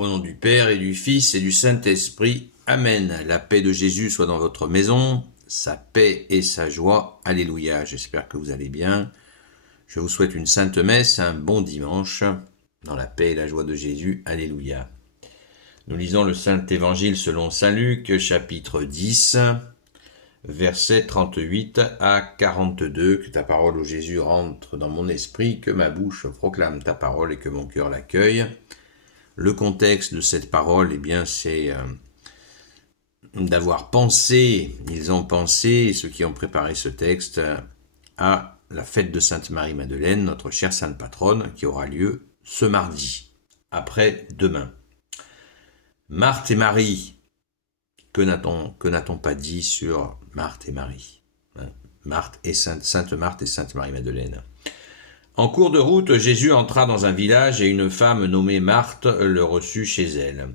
Au nom du Père et du Fils et du Saint-Esprit. Amen. La paix de Jésus soit dans votre maison, sa paix et sa joie. Alléluia. J'espère que vous allez bien. Je vous souhaite une sainte messe, un bon dimanche, dans la paix et la joie de Jésus. Alléluia. Nous lisons le Saint-Évangile selon saint Luc, chapitre 10, versets 38 à 42. Que ta parole, ô Jésus, rentre dans mon esprit, que ma bouche proclame ta parole et que mon cœur l'accueille. Le contexte de cette parole, eh bien, c'est d'avoir pensé, ils ont pensé, ceux qui ont préparé ce texte, à la fête de Sainte Marie-Madeleine, notre chère sainte patronne, qui aura lieu ce mardi, après-demain. Marthe et Marie, que n'a-t-on pas dit sur Marthe et Marie, Marthe et Sainte Marthe et Sainte Marie-Madeleine. En cours de route, Jésus entra dans un village et une femme nommée Marthe le reçut chez elle.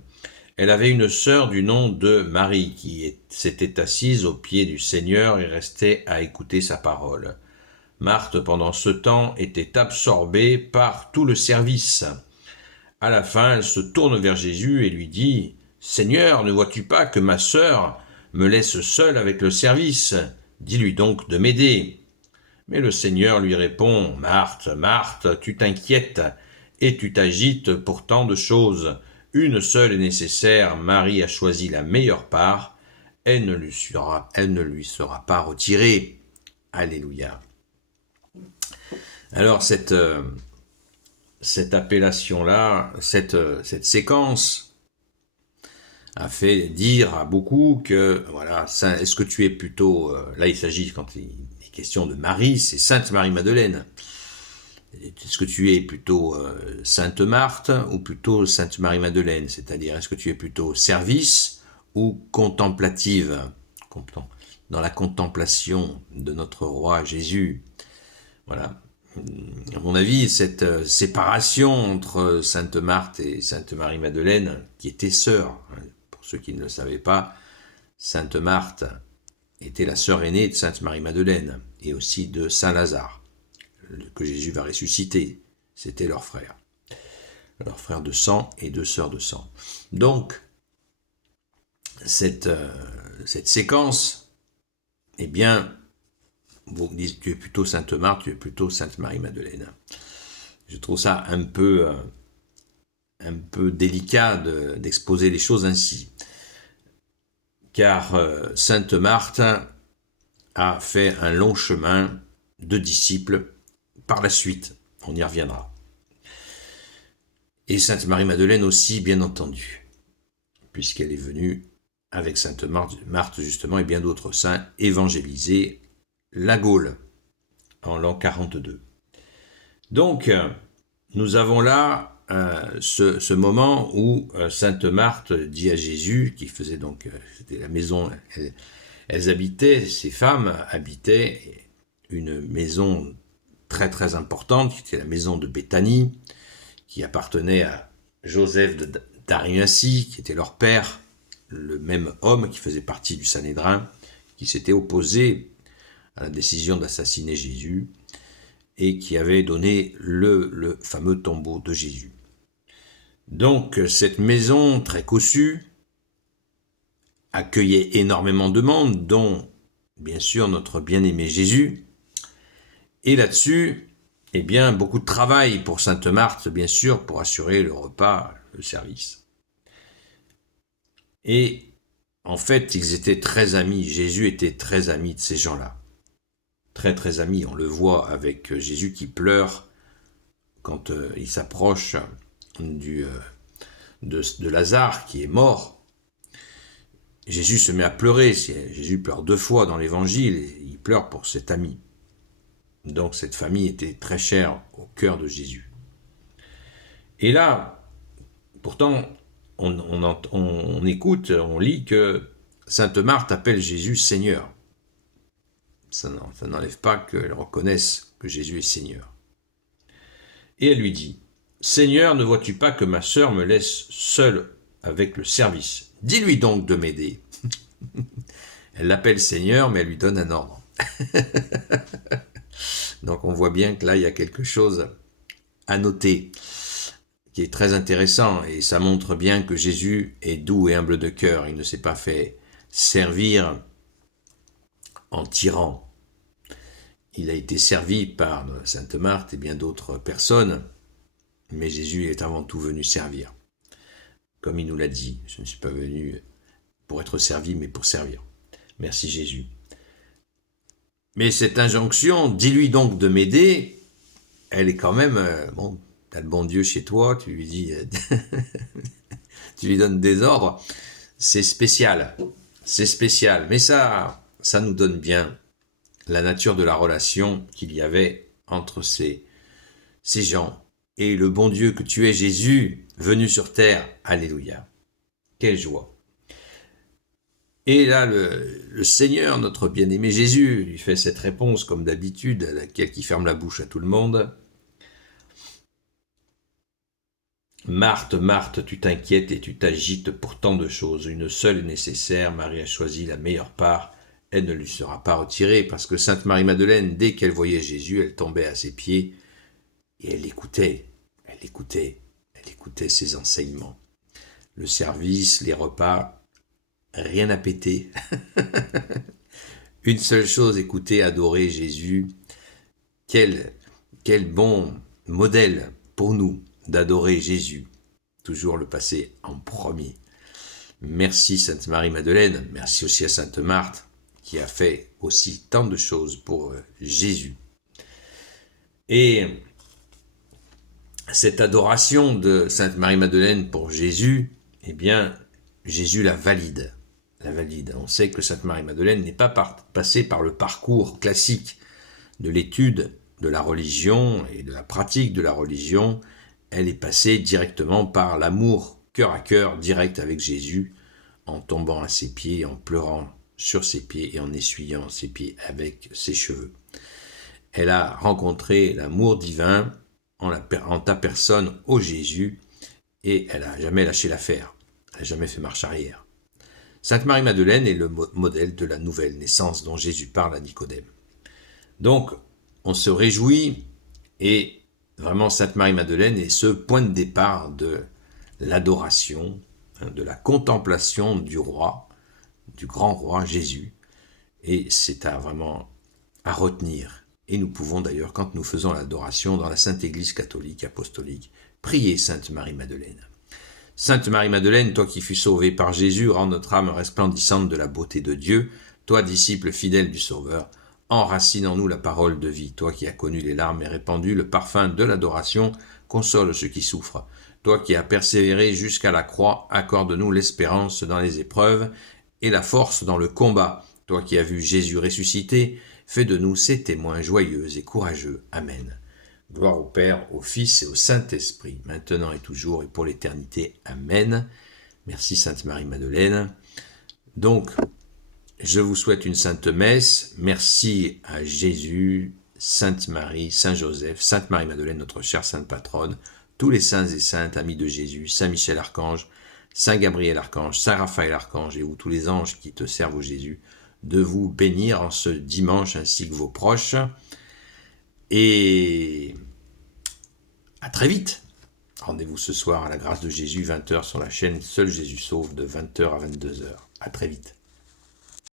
Elle avait une sœur du nom de Marie qui s'était assise au pied du Seigneur et restait à écouter sa parole. Marthe, pendant ce temps, était absorbée par tout le service. À la fin, elle se tourne vers Jésus et lui dit « Seigneur, ne vois-tu pas que ma sœur me laisse seule avec le service ? Dis-lui donc de m'aider. » Mais le Seigneur lui répond « Marthe, Marthe, tu t'inquiètes et tu t'agites pour tant de choses. Une seule est nécessaire, Marie a choisi la meilleure part, elle ne lui sera pas retirée. » Alléluia. Alors cette appellation-là, cette séquence a fait dire à beaucoup que, voilà, est-ce que tu es plutôt, là il s'agit quand il question de Marie, c'est Sainte Marie-Madeleine. Est-ce que tu es plutôt Sainte Marthe ou plutôt Sainte Marie-Madeleine? C'est-à-dire, est-ce que tu es plutôt service ou contemplative? Dans la contemplation de notre roi Jésus. Voilà. À mon avis, cette séparation entre Sainte Marthe et Sainte Marie-Madeleine, qui étaient sœurs, pour ceux qui ne le savaient pas, Sainte Marthe était la sœur aînée de Sainte Marie-Madeleine et aussi de Saint Lazare, que Jésus va ressusciter. C'était leur frère de sang et deux sœurs de sang. Donc, cette séquence, eh bien, vous dites, tu es plutôt Sainte Marthe, tu es plutôt Sainte Marie-Madeleine. Je trouve ça un peu délicat d'exposer les choses ainsi. Car Sainte Marthe a fait un long chemin de disciples par la suite. On y reviendra. Et Sainte Marie-Madeleine aussi, bien entendu, puisqu'elle est venue avec Sainte Marthe, justement, et bien d'autres saints, évangéliser la Gaule en l'an 42. Donc, nous avons là ce moment où Sainte Marthe dit à Jésus, qui faisait donc, c'était la maison, elles habitaient, ces femmes habitaient une maison très très importante, qui était la maison de Béthanie, qui appartenait à Joseph d'Arimathie, qui était leur père, le même homme qui faisait partie du Sanhédrin, qui s'était opposé à la décision d'assassiner Jésus et qui avait donné le fameux tombeau de Jésus. Donc cette maison très cossue accueillait énormément de monde, dont bien sûr notre bien-aimé Jésus. Et là-dessus, eh bien, beaucoup de travail pour Sainte Marthe, bien sûr, pour assurer le repas, le service. Et en fait, ils étaient très amis. Jésus était très ami de ces gens-là. Très très ami. On le voit avec Jésus qui pleure quand il s'approche de Lazare qui est mort. Jésus se met à pleurer. Jésus pleure 2 fois dans l'évangile et il pleure pour cet ami. Donc cette famille était très chère au cœur de Jésus. Et là, pourtant, on écoute, on lit que Sainte Marthe appelle Jésus Seigneur. Ça n'enlève pas qu'elle reconnaisse que Jésus est Seigneur. Et elle lui dit, « Seigneur, ne vois-tu pas que ma sœur me laisse seule avec le service? Dis-lui donc de m'aider. » Elle l'appelle Seigneur, mais elle lui donne un ordre. Donc on voit bien que là, il y a quelque chose à noter, qui est très intéressant, et ça montre bien que Jésus est doux et humble de cœur. Il ne s'est pas fait servir en tyran. Il a été servi par sainte Marthe et bien d'autres personnes, mais Jésus est avant tout venu servir. Comme il nous l'a dit, je ne suis pas venu pour être servi, mais pour servir. Merci Jésus. Mais cette injonction, dis-lui donc de m'aider, elle est quand même, bon, t'as le bon Dieu chez toi, tu lui dis, tu lui donnes des ordres, c'est spécial, mais ça nous donne bien la nature de la relation qu'il y avait entre ces gens et le bon Dieu que tu es, Jésus, venu sur terre. Alléluia. Quelle joie. Et là, le Seigneur, notre bien-aimé Jésus, lui fait cette réponse comme d'habitude, à laquelle qui ferme la bouche à tout le monde. Marthe, Marthe, tu t'inquiètes et tu t'agites pour tant de choses. Une seule est nécessaire. Marie a choisi la meilleure part. Elle ne lui sera pas retirée, parce que Sainte Marie-Madeleine, dès qu'elle voyait Jésus, elle tombait à ses pieds et elle écoutait ses enseignements. Le service, les repas, rien à péter. Une seule chose, écouter, adorer Jésus. Quel bon modèle pour nous d'adorer Jésus. Toujours le passer en premier. Merci Sainte Marie-Madeleine, merci aussi à Sainte Marthe, qui a fait aussi tant de choses pour Jésus. Et cette adoration de Sainte Marie-Madeleine pour Jésus, eh bien, Jésus la valide. On sait que Sainte Marie-Madeleine n'est pas passée par le parcours classique de l'étude de la religion et de la pratique de la religion. Elle est passée directement par l'amour cœur à cœur direct avec Jésus, en tombant à ses pieds, en pleurant sur ses pieds et en essuyant ses pieds avec ses cheveux. Elle a rencontré l'amour divin en ta personne, ô Jésus, et elle n'a jamais lâché l'affaire. Elle n'a jamais fait marche arrière. Sainte Marie-Madeleine est le modèle de la nouvelle naissance dont Jésus parle à Nicodème. Donc, on se réjouit, et vraiment Sainte Marie-Madeleine est ce point de départ de l'adoration, de la contemplation du roi, du grand roi Jésus, et c'est vraiment à retenir. Et nous pouvons d'ailleurs, quand nous faisons l'adoration dans la Sainte Église catholique apostolique, prier Sainte Marie-Madeleine. Sainte Marie-Madeleine, toi qui fus sauvée par Jésus, rends notre âme resplendissante de la beauté de Dieu. Toi, disciple fidèle du Sauveur, enracine en nous la parole de vie. Toi qui as connu les larmes et répandu le parfum de l'adoration, console ceux qui souffrent. Toi qui as persévéré jusqu'à la croix, accorde-nous l'espérance dans les épreuves et la force dans le combat. Toi qui as vu Jésus ressuscité, fais de nous ses témoins joyeux et courageux. Amen. Gloire au Père, au Fils et au Saint-Esprit, maintenant et toujours et pour l'éternité. Amen. Merci Sainte Marie-Madeleine. Donc, je vous souhaite une sainte messe. Merci à Jésus, Sainte Marie, Saint Joseph, Sainte Marie-Madeleine, notre chère Sainte Patronne, tous les saints et saintes, amis de Jésus, Saint Michel Archange, Saint Gabriel Archange, Saint Raphaël Archange et vous tous les anges qui te servent au Jésus, de vous bénir en ce dimanche ainsi que vos proches. Et à très vite. Rendez-vous ce soir à la grâce de Jésus, 20h sur la chaîne Seul Jésus Sauve, de 20h à 22h. À très vite.